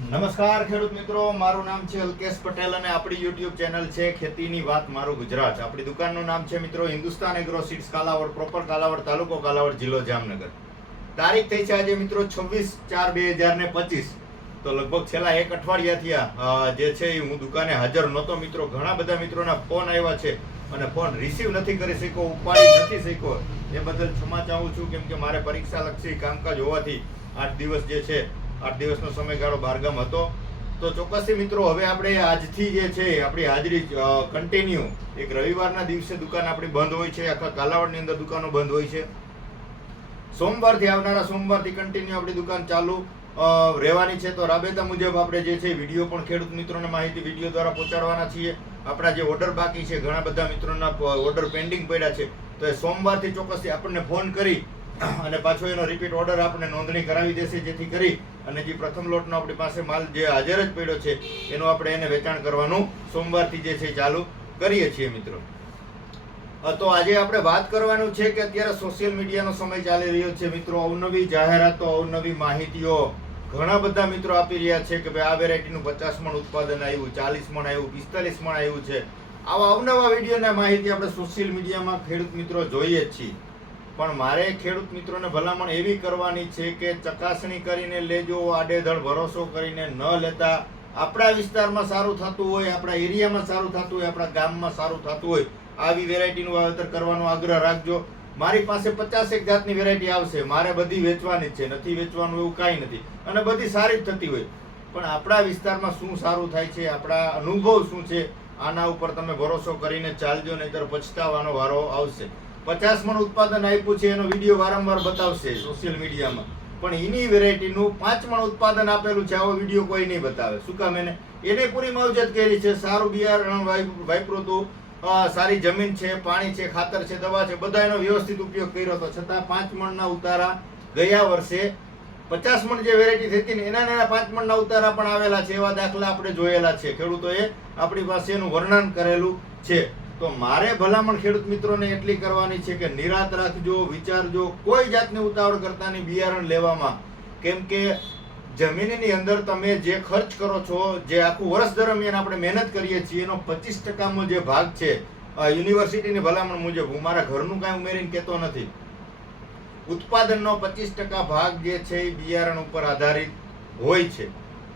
નમસ્કાર ખેડૂત મિત્રો, મારું નામ છે અલ્કેશ પટેલ અને આપણી યુટ્યુબ ચેનલ છે ખેતીની વાત, મારું ગુજરાત. આપણી દુકાનનું નામ છે મિત્રો Hindustan agro seeds Kalavad proper Kalavad તાલુકો કાલાવડ જિલ્લો જામનગર. તારીખ થઈ છે આજે મિત્રો છવ્વીસ ચાર બે હજાર ને પચીસ. તો લગભગ છેલ્લા એક અઠવાડિયાથી જે છે એ હું દુકાને હાજર નહોતો મિત્રો. ઘણા બધા મિત્રોના ફોન આવ્યા છે અને ફોન રિસીવ નથી કરી શક્યો, ઉપાડી નથી શક્યો. એ બદલ ક્ષમા ચાહું છું, કેમ કે મારે પરીક્ષા લક્ષી કામકાજ હોવાથી આઠ દિવસ જે છે આઠ દિવસનો સમયગાળો બહારગામ હતો. તો ચોક્કસથી મિત્રો, હવે આપણે આજથી જે છે, આપણી હાજરી કન્ટિન્યુ એક રવિવારના દિવસે દુકાન આપણી બંધ હોય છે, આખા કાલાવડની અંદર દુકાનો બંધ હોય છે. સોમવારથી આવનારા સોમવારથી કન્ટિન્યુ આપણી દુકાન ચાલુ રહેવાની છે. તો રાબેતા મુજબ આપણે જે છે, વીડિયો પણ ખેડૂત મિત્રોને માહિતી વીડિયો દ્વારા પહોંચાડવાના છીએ. આપણા જે ઓર્ડર બાકી છે, ઘણા બધા મિત્રોના ઓર્ડર પેન્ડિંગ પડ્યા છે. તો એ સોમવારથી ચોક્કસથી આપણને ફોન કરી અને પાછો એનો રિપીટ ઓર્ડર આપણે નોંધણી કરાવી દેશે જેથી કરી અને જે પ્રથમ લોટનો આપણી પાસે માલ જે હાજર જ પડ્યો છે, એનું આપણે એને વેચાણ કરવાનું સોમવારથી જે છે ચાલુ કરીએ છીએ મિત્રો. તો આજે આપણે વાત કરવાનું છે કે અત્યારે સોશિયલ મીડિયાનો સમય ચાલી રહ્યો છે મિત્રો. અવનવી જાહેરાતો, અવનવી માહિતીઓ ઘણા બધા મિત્રો આપી રહ્યા છે કે ભાઈ આ વેરાયટીનું પચાસ મણ ઉત્પાદન આવ્યું, ચાલીસ મણ આવ્યું, પિસ્તાલીસ મણ આવ્યું છે. આવા અવનવા વિડીયોના માહિતી આપણે સોશિયલ મીડિયામાં ખેડૂત મિત્રો જોઈએ જ છીએ. પણ મારે ખેડૂત મિત્રોને ભલામણ એવી કરવાની છે કે ચકાસણી કરીને લેજો, આડેધડ ભરોસો કરીને ન લેતા. આપણા વિસ્તારમાં સારું થતું હોય, આપણા એરિયામાં સારું થતું હોય, આપણા ગામમાં સારું થતું હોય, આવી વેરાયટીનું વાવેતર કરવાનો આગ્રહ રાખજો. મારી પાસે પચાસેક જાતની વેરાયટી આવશે, મારે બધી વેચવાની છે, નથી વેચવાનું એવું કાંઈ નથી. અને બધી સારી જ થતી હોય. પણ આપણા વિસ્તારમાં શું સારું થાય છે, આપણા અનુભવ શું છે, આના ઉપર તમે ભરોસો કરીને ચાલજો, નહીતર પછતાવાનો વારો આવશે. પચાસ મણ ઉત્પાદન આપ્યું છે, એનો વીડિયો વારંવાર બતાવશે સોશિયલ મીડિયામાં પણ એની વેરાયટીનું પાંચ મણ ઉત્પાદન આપેલું છે, આવો વીડિયો કોઈ નહીં બતાવે. શું કામ એને? એને પૂરી માવજત કરી છે, સારું બિયારણ વાપરું હતું સારી જમીન છે, પાણી છે, ખાતર છે, દવા છે, બધા એનો વ્યવસ્થિત ઉપયોગ કર્યો હતો છતાં પાંચ મણના ઉતારા ગયા વર્ષે પચાસ મણ જે વેરાયટી થતી ને, એના નાના પાંચ મણના ઉતારા પણ આવેલા છે, એવા દાખલા આપણે જોયેલા છે. ખેડૂતોએ આપણી પાસે એનું વર્ણન કરેલું છે. તો મારે ભલામણ ખેડૂત મિત્રોને એટલી કરવાની છે કે નિરાત રાખજો, વિચારજો, કોઈ જાતની ઉતાવળ કરતા નહીં બિયારણ લેવામાં. કેમ કે જમીનની અંદર તમે જે ખર્ચ કરો છો, જે આખું વર્ષ દરમિયાન આપણે મહેનત કરીએ છીએ, એનો પચીસ ટકાનો જે ભાગ છે યુનિવર્સિટીની ભલામણ મુજબ હું મારા ઘરનું કાંઈ ઉમેરીને કહેતો નથી. ઉત્પાદનનો પચીસ ટકા ભાગ જે છે એ બિયારણ ઉપર આધારિત હોય છે.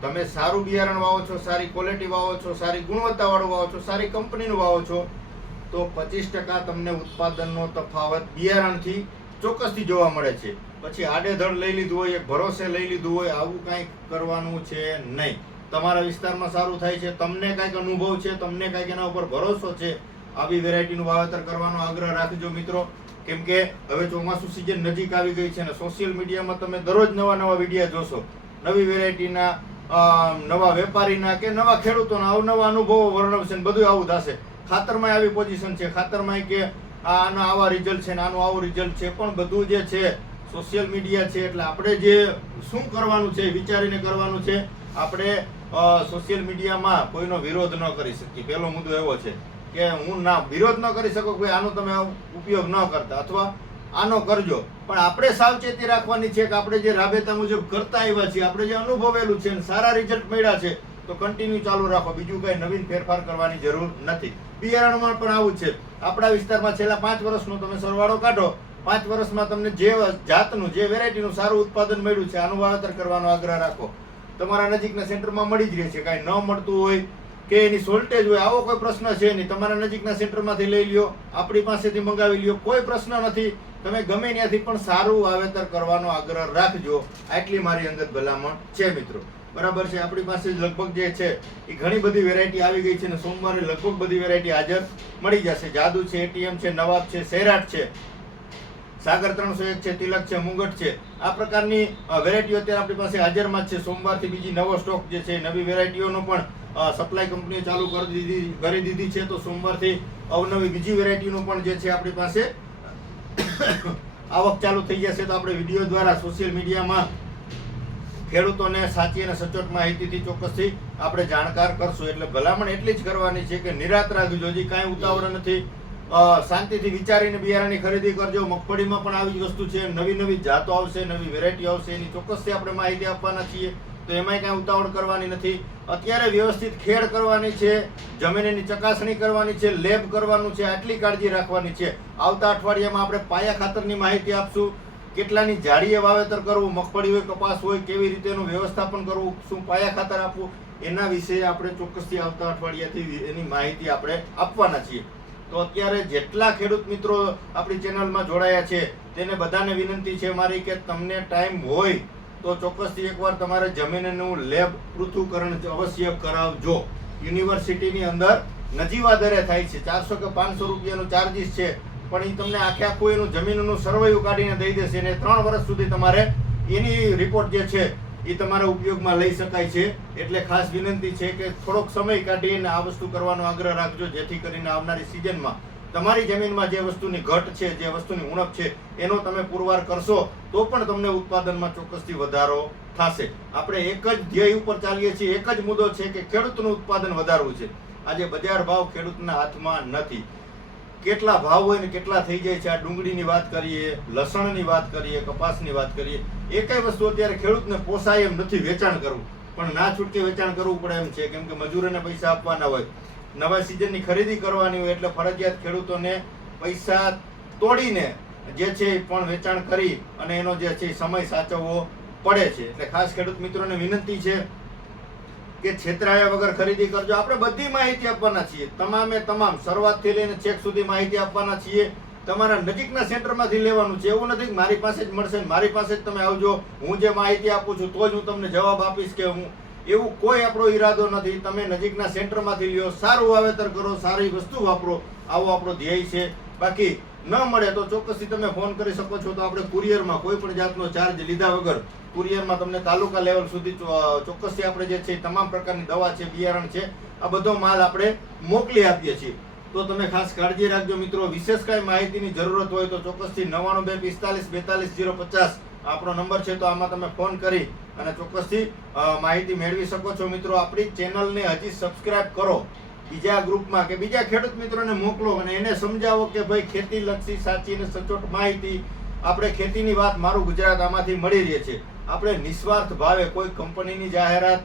તમે સારું બિયારણ વાવો છો, સારી ક્વોલિટી વાવો છો, સારી ગુણવત્તાવાળું વાવો છો, સારી કંપનીનું વાવો છો તો પચીસ ટકા તમને ઉત્પાદનનો તફાવત બિયારણથી ચોક્કસથી જોવા મળે છે. પછી આડેધડ લઈ લીધું હોય, એક ભરોસે લઈ લીધું હોય, આવું કાંઈક કરવાનું છે નહીં. તમારા વિસ્તારમાં સારું થાય છે, તમને કાંઈક અનુભવ છે, તમને કાંઈક એના ઉપર ભરોસો છે, આવી વેરાયટીનું વાવેતર કરવાનો આગ્રહ રાખજો મિત્રો. કેમ કે હવે ચોમાસું સિઝન નજીક આવી ગઈ છે અને સોશિયલ મીડિયામાં તમે દરરોજ નવા નવા વિડીયા જોશો. નવી વેરાયટીના નવા વેપારીના કે નવા ખેડૂતોના અવનવા અનુભવો વર્ણવશે બધું આવું થશે. ખાતરમાં આવી પોઝિશન છે. ખાતરમાં કે આના આવા રિઝલ્ટ છે આનું આવું રિઝલ્ટ છે. પણ બધું જે છે સોશિયલ મીડિયા છે, એટલે આપણે જે શું કરવાનું છે વિચારીને કરવાનું છે. આપણે સોશિયલ મીડિયામાં કોઈનો વિરોધ ન કરી શકીએ. પહેલો મુદ્દો એવો છે કે હું ના, વિરોધ ન કરી શકો કે આનો તમે ઉપયોગ ન કરતા અથવા આનો કરજો. પણ આપણે સાવચેતી રાખવાની છે કે આપણે જે રાબેતા મુજબ કરતા આવ્યા છીએ, આપણે જે અનુભવેલું છે સારા રિઝલ્ટ મળ્યા છે, તો કન્ટિન્યુ ચાલુ રાખો. બીજું કંઈ નવીન ફેરફાર કરવાની જરૂર નથી. બિયારણમાં પણ આવું છે. આપણા વિસ્તારમાં છેલ્લા પાંચ વર્ષનો તમે સરવાળો કાઢો, પાંચ વર્ષમાં તમને જે જાતનું, જે વેરાયટીનું સારું ઉત્પાદન મળ્યું છે, આનું વાવેતર કરવાનો આગ્રહ રાખો. તમારા નજીકના સેન્ટરમાં મળી જ રહે છે, કાંઈ ન મળતું હોય કે એની શોર્ટેજ હોય, આવો કોઈ પ્રશ્ન છે નહીં. તમારા નજીકના સેન્ટરમાંથી લઈ લ્યો, આપણી પાસેથી મંગાવી લ્યો, કોઈ પ્રશ્ન નથી. તમે ગમે ત્યાંથી પણ સારું વાવેતર કરવાનો આગ્રહ રાખજો. આટલી મારી અંદર ભલામણ છે, મિત્રો. બરાબર છે. આપણી પાસે લગભગ જે છે એ ઘણી બધી વેરાયટી આવી ગઈ છે અને સોમવારે લગભગ બધી વેરાયટી હાજર મળી જશે. જાદુ છે એટીએમ છે, નવાબ છે, સૈરાટ છે, સાગર ત્રણસો એક છે, તિલક છે, મુંગટ છે. આ પ્રકારની વેરાયટીઓ અત્યારે આપણી પાસે હાજરમાં જ છે. સોમવારથી બીજી નવો સ્ટોક જે છે નવી વેરાયટીઓનો પણ સપ્લાય કંપનીએ ચાલુ કરી દીધી કરી દીધી છે. તો સોમવારથી અવનવી બીજી વેરાયટીનું પણ જે છે આપણી પાસે આવક ચાલુ થઈ જશે. તો આપણે વીડિયો દ્વારા સોશિયલ મીડિયામાં ખેડૂતોને સાચી અને સચોટ માહિતીથી ચોક્કસથી આપણે જાણકાર કરશું. એટલે ભલામણ એટલી જ કરવાની છે કે નિરાત રાખજો. હજી કાંઈ ઉતાવળ નથી. શાંતિથી વિચારીને બિયારણની ખરીદી કરજો. મગફળીમાં પણ આવી વસ્તુ છે. નવી નવી જાતો આવશે, નવી વેરાયટી આવશે. એની ચોક્કસથી આપણે માહિતી આપવાના છીએ. તો એમાંય કાંઈ ઉતાવળ કરવાની નથી. અત્યારે વ્યવસ્થિત ખેડ કરવાની છે, જમીનની ચકાસણી કરવાની છે, લેબ કરવાનું છે, આટલી કાળજી રાખવાની છે. આવતા અઠવાડિયામાં આપણે પાયા ખાતરની માહિતી આપશું. કેટલાની જાળીએ વાવેતર કરવું મગફળી હોય કપાસ હોય, કેવી રીતે એનું વ્યવસ્થાપન કરવું, શું પાયા ખાતર આપવું, એના વિશે આપણે ચોક્કસથી આવતા અઠવાડિયાથી એની માહિતી આપણે આપવાના છીએ. તો અત્યારે જેટલા ખેડૂત મિત્રો આપણી ચેનલમાં જોડાયા છે, તેને બધાને વિનંતી છે મારી કે તમને ટાઈમ હોય, તો ચોક્કસથી એકવાર તમારે જમીનનું લેબ પૃથ્થુકરણ અવશ્ય કરાવજો. યુનિવર્સિટીની અંદર નજીવા દરે થાય છે. ચારસો કે પાંચસો રૂપિયાનો ચાર્જિસ છે. પણ એ તમને આખે આખું એનું જમીનનું સર્વેયું કાઢીને દઈ દેશે અને ત્રણ વર્ષ સુધી તમારે એની રિપોર્ટ જે છે એ તમારા ઉપયોગમાં લઈ શકાય છે. એટલે ખાસ વિનંતી છે કે થોડોક સમય કાઢીને આ વસ્તુ કરવાનો આગ્રહ રાખજો, જેથી કરીને આવનારી સિઝનમાં તમારી જમીનમાં જે વસ્તુની ઘટ છે, જે વસ્તુની ઉણપ છે, એનો તમે પુરવાર કરશો, તો પણ તમને ઉત્પાદનમાં ચોક્કસથી વધારો થશે. આપણે એક જ ધ્યેય ઉપર ચાલીએ છીએ, એક જ મુદ્દો છે કે ખેડૂતનું ઉત્પાદન વધારવું છે. આજે બજાર ભાવ ખેડૂતના હાથમાં નથી. કેટલા ભાવ હોય ને કેટલા થઈ જાય છે, આ ડુંગળીની વાત કરીએ, લસણની વાત કરીએ, કપાસની વાત કરીએ એકેય વસ્તુ અત્યારે ખેડૂતને પોસાય એમ નથી વેચાણ કરવું. પણ ના છૂટકે વેચાણ કરવું પડે એમ છે, કેમ કે મજૂરોને પૈસા આપવાના હોય. નવા સિઝનની ખરીદી કરવાની હોય એટલે ફરજિયાત ખેડૂતોને પૈસા તોડીને જે છે પણ વેચાણ કરી અને એનો જે છે સમય સાચવવો પડે છે. એટલે ખાસ ખેડૂત મિત્રોને વિનંતી છે કે છેતરાયા વગર ખરીદી કરજો. આપણે બધી માહિતી આપવાના છીએ. તમામે તમામ. શરૂઆતથી લઈને ચેક સુધી માહિતી આપવાના છીએ. તમારા નજીકના સેન્ટરમાંથી લેવાનું છે. એવું નથી મારી પાસે જ મળશે મારી પાસે જ તમે આવજો. હું જે માહિતી આપું છું, તો જ હું તમને જવાબ આપીશ કે હું. એવું કોઈ આપણો ઈરાદો નથી. તમે નજીકના સેન્ટરમાંથી લ્યો, સારું વાવેતર કરો, સારી વસ્તુ વાપરો. આવો આપણો ધ્યેય છે. બાકી ન મળે તો ચોક્કસથી તમે ફોન કરી શકો છો તો આપણે કુરિયરમાં કોઈ પણ જાતનો ચાર્જ લીધા વગર કુરિયરમાં તમને તાલુકા લેવલ સુધી ચોક્કસથી આપણે જે છે તમામ પ્રકારની દવા છે, બિયારણ છે, આ બધો માલ આપણે મોકલી આપીએ છીએ. તો તમે ખાસ કાળજી રાખજો મિત્રો. વિશેષ કાંઈ માહિતીની જરૂરત હોય તો ચોક્કસથી નવ્વાણું બે પિસ્તાલીસ બેતાલીસ જીરો પચાસ આપણો નંબર છે તો આમાં તમે ફોન કરી અને ચોક્કસથી માહિતી મેળવી શકો છો. મિત્રો, આપણી ચેનલને હજી સબસ્ક્રાઇબ કરો. બીજા ગ્રુપમાં કે બીજા ખેડૂત મિત્રોને મોકલો અને એને સમજાવો કે ભાઈ ખેતી લક્ષી, સાચી અને સચોટ માહિતી આપણે ખેતીની વાત મારું ગુજરાત આમાંથી મળી રહે છે. આપણે નિસ્વાર્થ ભાવે કોઈ કંપનીની જાહેરાત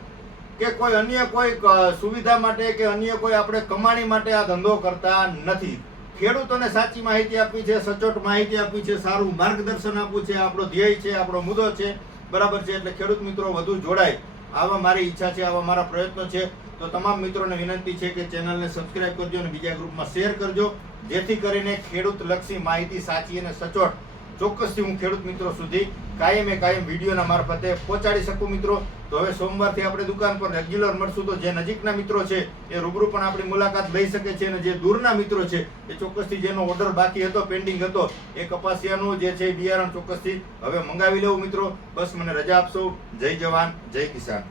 કે કોઈ અન્ય કોઈ સુવિધા માટે કે અન્ય કોઈ આપણે કમાણી માટે આ ધંધો કરતા નથી. ખેડૂતોને સાચી માહિતી આપવી છે, સચોટ માહિતી આપવી છે, સારું માર્ગદર્શન આપવું છે, આપણો ધ્યેય છે, આપણો મુદ્દો છે. બરાબર છે, એટલે ખેડૂત મિત્રો વધુ જોડાય. આવા મારી ઈચ્છા છે, આવા મારા પ્રયત્નો છે. તો તમામ મિત્રોને વિનંતી છે કે ચેનલને સબસ્ક્રાઇબ કરજો અને બીજા ગ્રુપમાં શેર કરજો. જેથી કરીને ખેડૂત લક્ષી માહિતી સાચી અને સચોટ ચોક્કસથી હું ખેડૂત મિત્રો સુધી કાયમે કાયમ વિડીયોના મારફતે પહોંચાડી શકું મિત્રો. તો હવે સોમવારથી આપણે દુકાન પર રેગ્યુલર મળશું તો જે નજીકના મિત્રો છે એ રૂબરૂ પણ આપણી મુલાકાત લઈ શકે છે અને જે દૂરના મિત્રો છે એ ચોક્કસથી જેનો ઓર્ડર બાકી હતો પેન્ડિંગ હતો, એ કપાસિયાનું જે છે બિયારણ ચોક્કસથી હવે મંગાવી લેવું મિત્રો. બસ મને રજા આપશો. જય જવાન, જય કિસાન.